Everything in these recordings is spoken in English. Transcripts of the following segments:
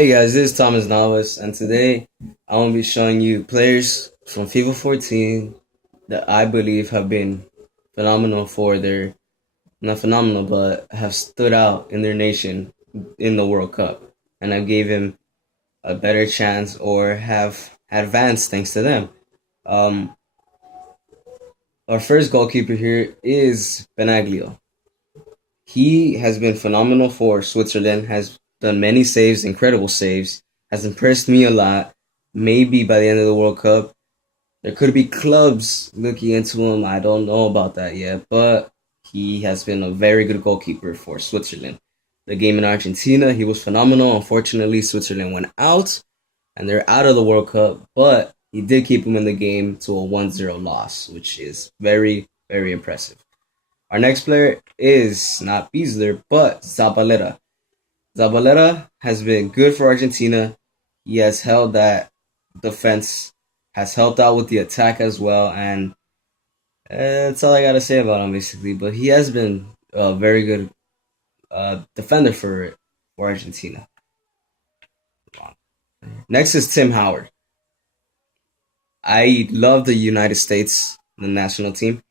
Hey guys, this is Thomas Navas, and today I want to be showing you players from FIFA 14 that I believe have been phenomenal for their, not phenomenal, but have stood out in their nation in the World Cup, and I gave him a better chance or have advanced thanks to them. Um, our first goalkeeper here is Benaglio. He has been phenomenal for Switzerland, has done many saves, incredible saves, has impressed me a lot. Maybe by the end of the World Cup, there could be clubs looking into him. I don't know about that yet, but he has been a very good goalkeeper for Switzerland. The game in Argentina, he was phenomenal. Unfortunately, Switzerland went out and they're out of the World Cup, but he did keep him in the game to a 1-0 loss, which is very, very impressive. Our next player is not Beasler, but Zabaleta. Zabaleta has been good for Argentina. He has held that defense, has helped out with the attack as well, and that's all I gotta say about him basically. But he has been a very good defender for Argentina. Next is Tim Howard. I love the United States, the national team.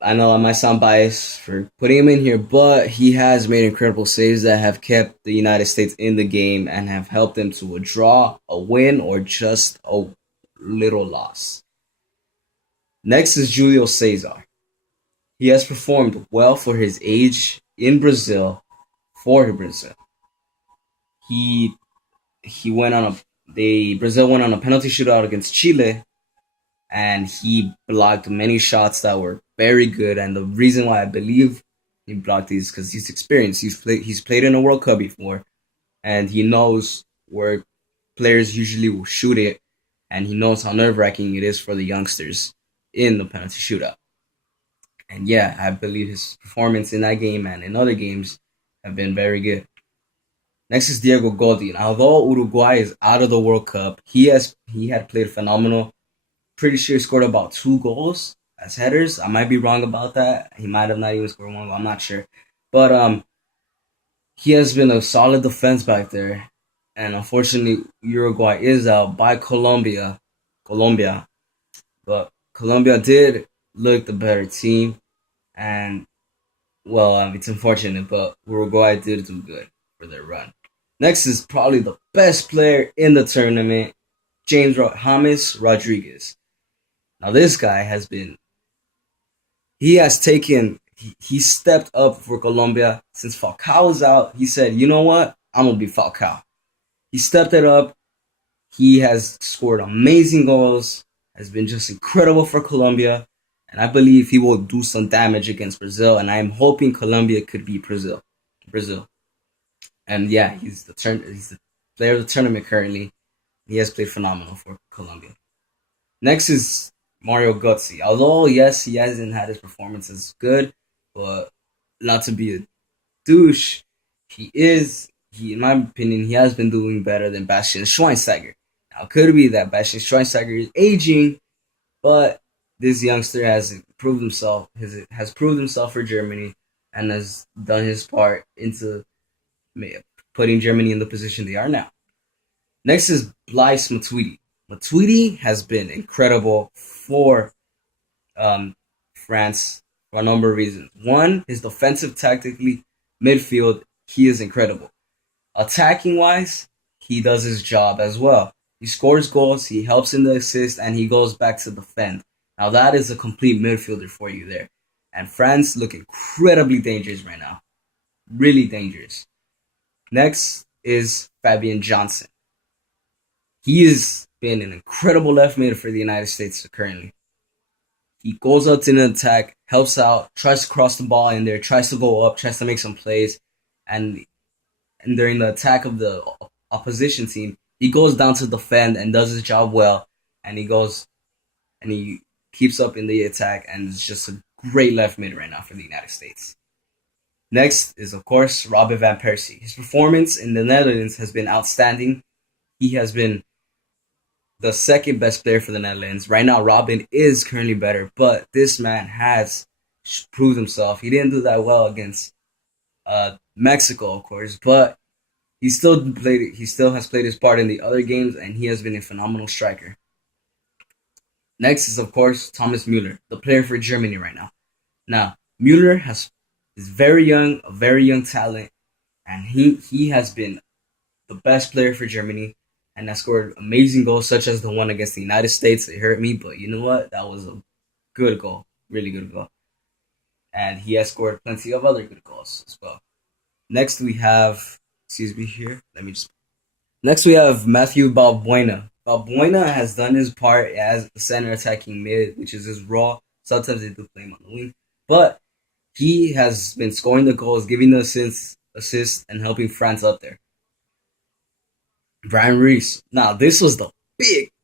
I know I might sound biased for putting him in here, but he has made incredible saves that have kept the United States in the game and have helped them to a draw, a win, or just a little loss. Next is Julio Cesar. He has performed well for his age in Brazil, for Brazil. He he went on Brazil went on a penalty shootout against Chile, and he blocked many shots that were very good. And the reason why I believe he blocked these because he's experienced. He's played in a World Cup before, and he knows where players usually will shoot it, and he knows how nerve wracking it is for the youngsters in the penalty shootout. And yeah, I believe his performance in that game and in other games have been very good. Next is Diego Godin. Although Uruguay is out of the World Cup, he had played phenomenal. Pretty sure he scored about 2 goals as headers. I might be wrong about that. He might have not even scored one. I'm not sure, but he has been a solid defense back there. And unfortunately, Uruguay is out by Colombia. But Colombia did look the better team, and well, it's unfortunate, but Uruguay did do good for their run. Next is probably the best player in the tournament, James Rodriguez. Now this guy he has taken, he stepped up for Colombia since Falcao was out. He said, you know what, I'm going to be Falcao. He stepped it up. He has scored amazing goals, has been just incredible for Colombia, and I believe he will do some damage against Brazil, and I am hoping Colombia could beat Brazil. And yeah, he's the player of the tournament currently. He has played phenomenal for Colombia. Next is Mario Götze. Although, yes, he hasn't had his performances good, but not to be a douche, in my opinion, he has been doing better than Bastian Schweinsteiger. Now, it could be that Bastian Schweinsteiger is aging, but this youngster has proved himself for Germany and has done his part into putting Germany in the position they are now. Next is Blaise Matuidi. Matuidi has been incredible for France for a number of reasons. One, his defensive tactically, midfield, he is incredible. Attacking wise, he does his job as well. He scores goals, he helps in the assist, and he goes back to defend. Now that is a complete midfielder for you there. And France look incredibly dangerous right now. Really dangerous. Next is Fabian Johnson. He has been an incredible left mid for the United States currently. He goes up to an attack, helps out, tries to cross the ball in there, tries to go up, tries to make some plays, and during the attack of the opposition team, he goes down to defend and does his job well, and he keeps up in the attack, and it's just a great left mid right now for the United States. Next is, of course, Robin van Persie. His performance in the Netherlands has been outstanding. He has been the second best player for the Netherlands. Right now, Robin is currently better, but this man has proved himself. He didn't do that well against Mexico, of course, but He still has played his part in the other games, and he has been a phenomenal striker. Next is of course Thomas Müller, the player for Germany right now. Now Müller is very young, a very young talent, and he has been the best player for Germany and has scored amazing goals, such as the one against the United States. It hurt me, but you know what? That was a good goal, really good goal. And he has scored plenty of other good goals as well. Next we have, excuse me here, let me just. Next we have Matthew Balbuena. Balbuena has done his part as a center attacking mid, which is his role. Sometimes they do play him on the wing, but he has been scoring the goals, giving the assists, and helping France up there. Brian Reese. Now, this was the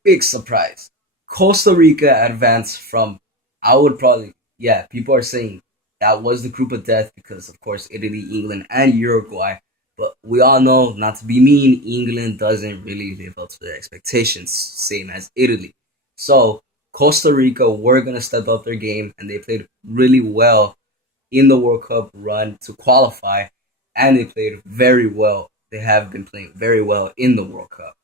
big surprise. Costa Rica advanced from, I would probably, yeah, people are saying that was the group of death because, of course, Italy, England, and Uruguay. But we all know, not to be mean, England doesn't really live up to their expectations, same as Italy. So, Costa Rica were going to step up their game, and they played really well in the World Cup run to qualify, and they played very well. They have been playing very well in the World Cup.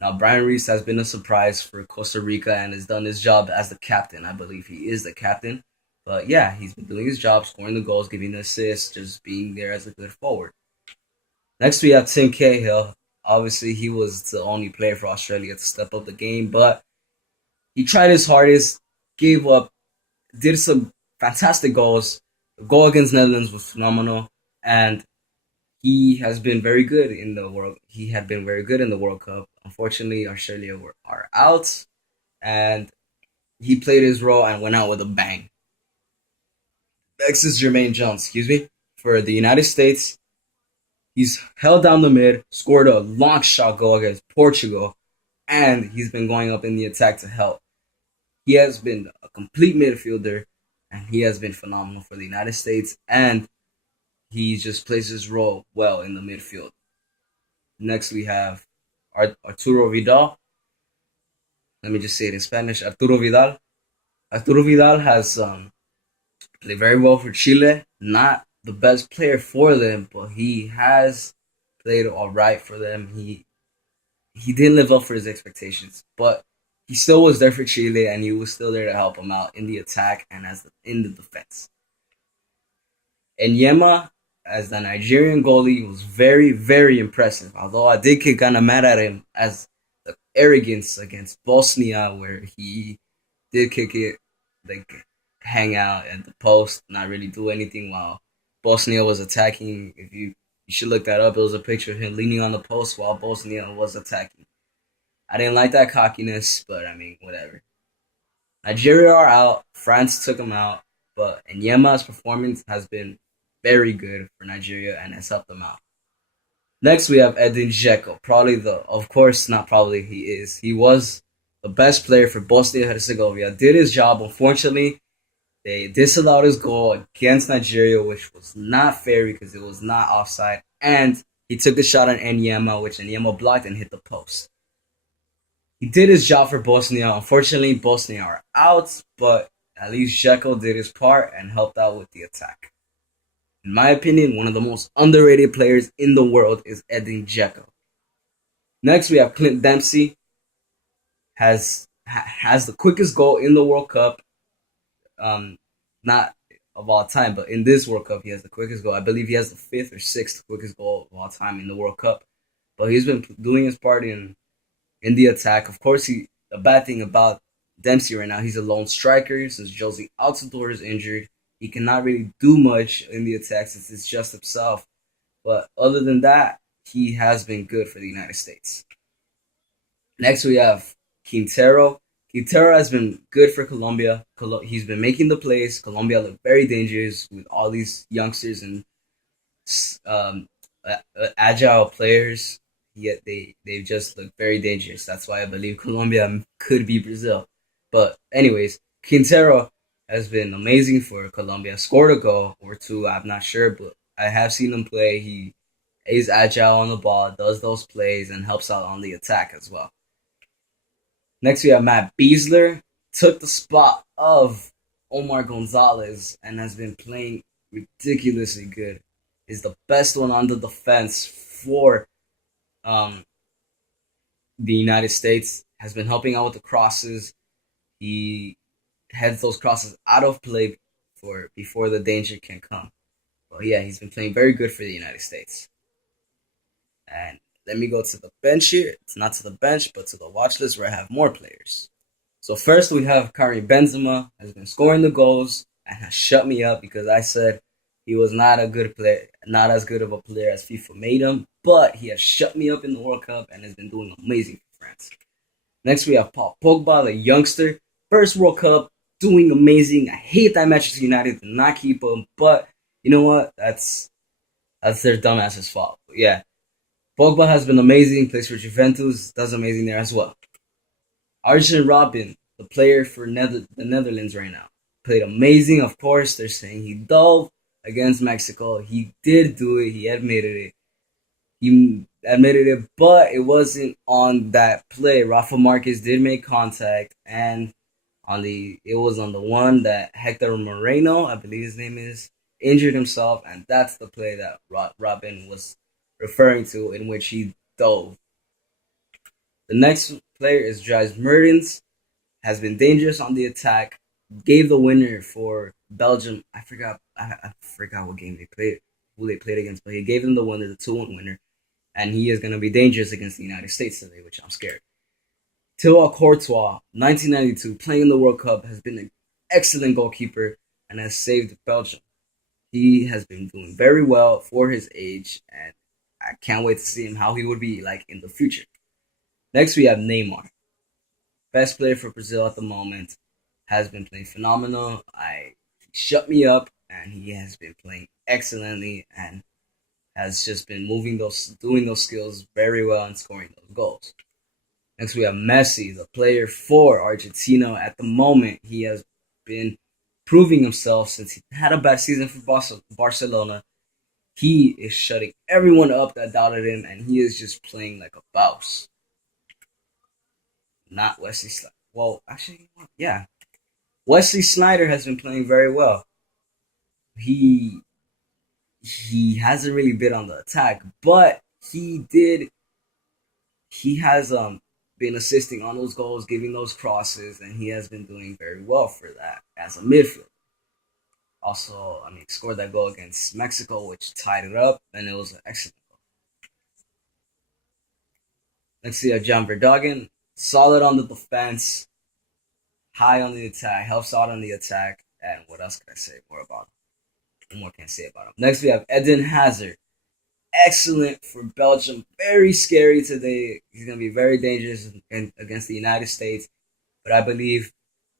Now, Brian Reese has been a surprise for Costa Rica and has done his job as the captain. I believe he is the captain. But yeah, he's been doing his job, scoring the goals, giving the assists, just being there as a good forward. Next, we have Tim Cahill. Obviously, he was the only player for Australia to step up the game, but he tried his hardest, gave up, did some fantastic goals. The goal against Netherlands was phenomenal, and he has been very good in the world. He had been very good in the World Cup. Unfortunately, Australia are out, and he played his role and went out with a bang. Next is Jermaine Jones, excuse me, for the United States. He's held down the mid, scored a long shot goal against Portugal, and he's been going up in the attack to help. He has been a complete midfielder, and he has been phenomenal for the United States, and he just plays his role well in the midfield. Next, we have Arturo Vidal. Let me just say it in Spanish. Arturo Vidal. Arturo Vidal has played very well for Chile. Not the best player for them, but he has played all right for them. He didn't live up for his expectations, but he still was there for Chile, and he was still there to help him out in the attack and in the defense. And Yema, as the Nigerian goalie, was very impressive. Although I did get kind of mad at him as the arrogance against Bosnia, where he did kick it, like hang out at the post, not really do anything while Bosnia was attacking. If you should look that up, it was a picture of him leaning on the post while Bosnia was attacking. I didn't like that cockiness, but I mean, whatever. Nigeria are out. France took them out, but Nyema's performance has been very good for Nigeria and has helped them out. Next, we have Edin Dzeko. Of course, not probably, he is. He was the best player for Bosnia Herzegovina. Did his job. Unfortunately, they disallowed his goal against Nigeria, which was not fair because it was not offside. And he took the shot on Enyema, which Enyema blocked and hit the post. He did his job for Bosnia. Unfortunately, Bosnia are out, but at least Dzeko did his part and helped out with the attack. In my opinion, one of the most underrated players in the world is Edin Dzeko. Next, we have Clint Dempsey. Has the quickest goal in the World Cup. Not of all time, but in this World Cup, he has the quickest goal. I believe he has the 5th or 6th quickest goal of all time in the World Cup. But he's been doing his part in the attack. Of course, the bad thing about Dempsey right now, he's a lone striker since Josie Altidore is injured. He cannot really do much in the attack since it's just himself. But other than that, he has been good for the United States. Next, we have Quintero. Quintero has been good for Colombia. He's been making the plays. Colombia looked very dangerous with all these youngsters and agile players. Yet they just look very dangerous. That's why I believe Colombia could be Brazil. But anyways, Quintero has been amazing for Colombia. Scored a goal or two, I'm not sure, but I have seen him play. He is agile on the ball, does those plays, and helps out on the attack as well. Next, we have Matt Beasler. Took the spot of Omar Gonzalez and has been playing ridiculously good. Is the best one on the defense for um, the United States. Has been helping out with the crosses. He heads those crosses out of play for before the danger can come. But yeah, he's been playing very good for the United States. And let me go to the bench here. It's not to the bench, but to the watch list where I have more players. So first we have Karim Benzema has been scoring the goals and has shut me up because I said he was not a good player, not as good of a player as FIFA made him, but he has shut me up in the World Cup and has been doing amazing for France. Next we have Paul Pogba, the youngster, first World Cup, doing amazing. I hate that Manchester United did not keep him, but you know what? That's their dumbass's fault. But yeah, Pogba has been amazing. Plays for Juventus, does amazing there as well. Arjen Robben, the player for the Netherlands right now, played amazing. Of course, they're saying he dove against Mexico. He did do it. He admitted it. But it wasn't on that play. Rafa Marquez did make contact, and it was on the one that Hector Moreno, I believe his name is, injured himself, and that's the play that Robin was referring to, in which he dove. The next player is Dries Mertens, has been dangerous on the attack, gave the winner for Belgium. I forgot what game they played, who they played against, but he gave them the winner, the 2-1 winner, and he is going to be dangerous against the United States today, which I'm scared. Thibaut Courtois, 1992, playing in the World Cup, has been an excellent goalkeeper and has saved Belgium. He has been doing very well for his age, and I can't wait to see him how he would be like in the future. Next, we have Neymar, best player for Brazil at the moment, has been playing phenomenal. He shut me up, and he has been playing excellently and has just been doing those skills very well and scoring those goals. Next, we have Messi, the player for Argentina. At the moment, he has been proving himself since he had a bad season for Barcelona. He is shutting everyone up that doubted him, and he is just playing like a boss. Not Wesley Sneijder. Well, actually, yeah. Wesley Sneijder has been playing very well. He hasn't really been on the attack, but he has been assisting on those goals, giving those crosses, and he has been doing very well for that as a midfielder. Also, scored that goal against Mexico, which tied it up, and it was an excellent goal. Let's see, John Verdagen, solid on the defense, high on the attack, helps out on the attack, and what else can I say more about him? What more can I say about him? Next, we have Eden Hazard, excellent for Belgium, very scary today. He's going to be very dangerous against the United States, but I believe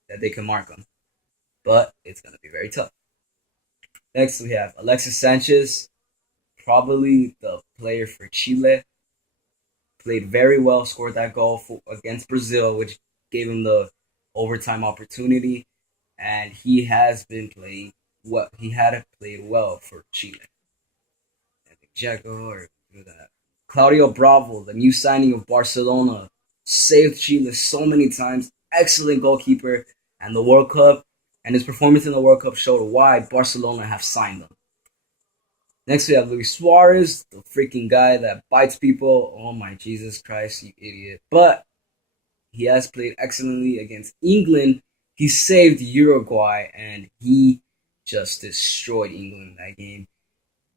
that they can mark him. But it's going to be very tough. Next, we have Alexis Sanchez, probably the player for Chile. Played very well, scored that goal against Brazil, which gave him the overtime opportunity. And he has been playing well. He had played well for Chile. Claudio Bravo, the new signing of Barcelona, saved Chile so many times. Excellent goalkeeper, and the World Cup and his performance in the World Cup showed why Barcelona have signed him. Next, we have Luis Suarez, the freaking guy that bites people. Oh my Jesus Christ, you idiot! But he has played excellently against England. He saved Uruguay, and he just destroyed England in that game.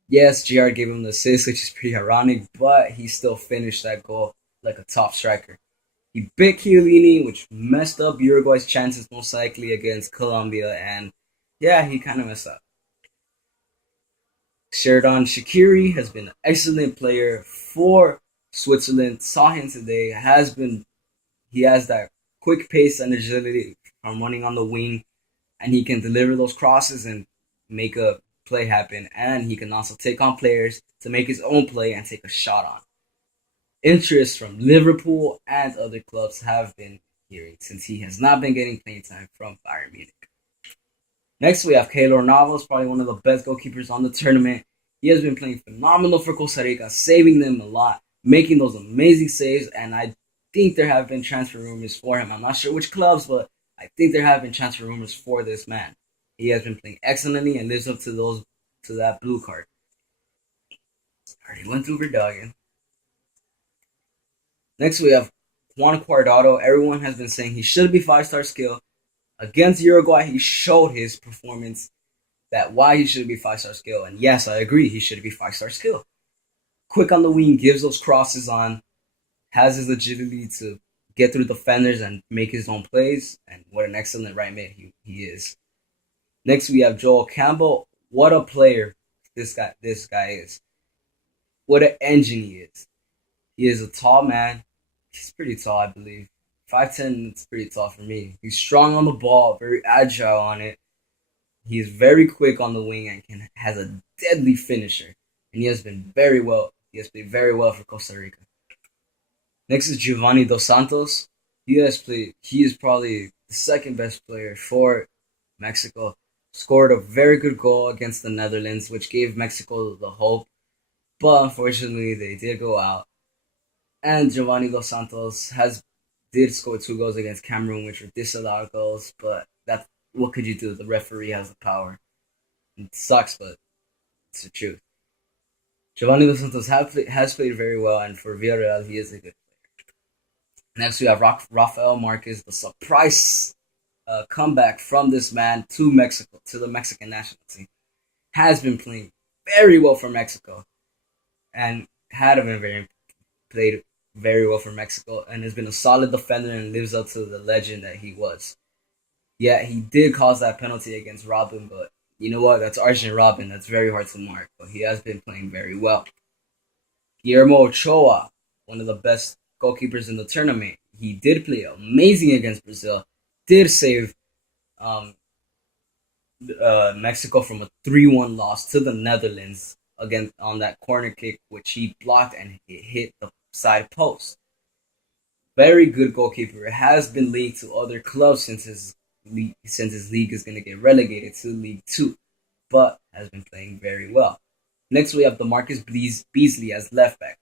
Yes, Gerrard gave him the assist, which is pretty ironic, but he still finished that goal like a top striker. He bit Chiellini, which messed up Uruguay's chances most likely against Colombia, and yeah, he kind of messed up. Xherdan Shaqiri has been an excellent player for Switzerland. Saw him today. He has that quick pace and agility from running on the wing, and he can deliver those crosses and make a play happen, and he can also take on players to make his own play and take a shot on. Interest from Liverpool and other clubs have been hearing since he has not been getting playing time from Bayern Munich. Next, we have Keylor Navas, probably one of the best goalkeepers on the tournament. He has been playing phenomenal for Costa Rica, saving them a lot, making those amazing saves, and I think there have been transfer rumors for him. I'm not sure which clubs, but I think there have been transfer rumors for this man. He has been playing excellently and lives up to that blue card. Already went through Verdagen. Next we have Juan Cuadrado. Everyone has been saying he should be 5-star skill. Against Uruguay, he showed his performance that why he should be 5-star skill. And yes, I agree, he should be 5-star skill. Quick on the wing, gives those crosses on, has his agility to get through defenders and make his own plays. And what an excellent right mid he is. Next we have Joel Campbell. What a player this guy is. What an engine he is. He is a tall man. He's pretty tall, I believe. 5'10", it's pretty tall for me. He's strong on the ball, very agile on it. He's very quick on the wing and has a deadly finisher. And he has been very well. He has played very well for Costa Rica. Next is Giovanni Dos Santos. He is probably the second best player for Mexico. Scored a very good goal against the Netherlands, which gave Mexico the hope. But unfortunately, they did go out. And Giovanni Dos Santos did score 2 goals against Cameroon, which were disallowed goals. But what could you do? The referee has the power. It sucks, but it's the truth. Giovanni Dos Santos has played very well, and for Villarreal, he is a good player. Next, we have Rafael Marquez, the surprise comeback from this man to Mexico, to the Mexican national team. Has been playing very well for Mexico, and played very well for Mexico, and has been a solid defender and lives up to the legend that he was. Yeah, he did cause that penalty against Robin, but you know what? That's Argent Robin. That's very hard to mark, but he has been playing very well. Guillermo Ochoa, one of the best goalkeepers in the tournament. He did play amazing against Brazil. Did save Mexico from a 3-1 loss to the Netherlands again on that corner kick, which he blocked and it hit the side post. Very good goalkeeper. Has been linked to other clubs since his league is going to get relegated to League 2, but has been playing very well. Next, we have DeMarcus Beasley as left back.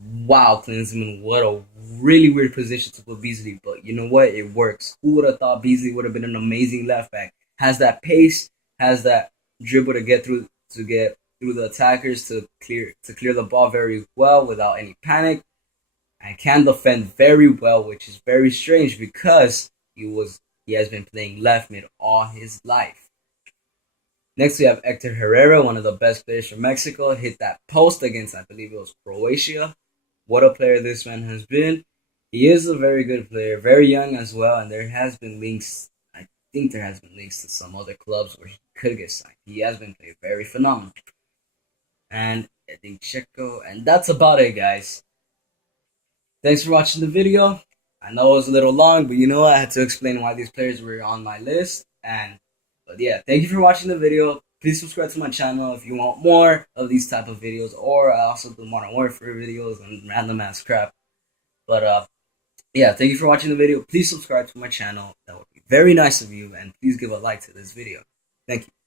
Wow, Klinsmann, what a really weird position to put Beasley, but you know what? It works. Who would have thought Beasley would have been an amazing left back? Has that pace, has that dribble to get through the attackers to clear the ball very well without any panic, and can defend very well, which is very strange because he has been playing left mid all his life. Next, we have Hector Herrera, one of the best players from Mexico. Hit that post against, I believe it was Croatia. What a player this man has been. He is a very good player, very young as well, and there has been links. I think there has been links to some other clubs where he could get signed. He has been playing very phenomenal. And I think Checo, and that's about it, guys. Thanks for watching the video. I know it was a little long, but you know what? I had to explain why these players were on my list. But yeah, thank you for watching the video. Please subscribe to my channel if you want more of these type of videos, or I also do Modern Warfare videos and random ass crap. But yeah, thank you for watching the video. Please subscribe to my channel. That would be very nice of you, and please give a like to this video. Thank you.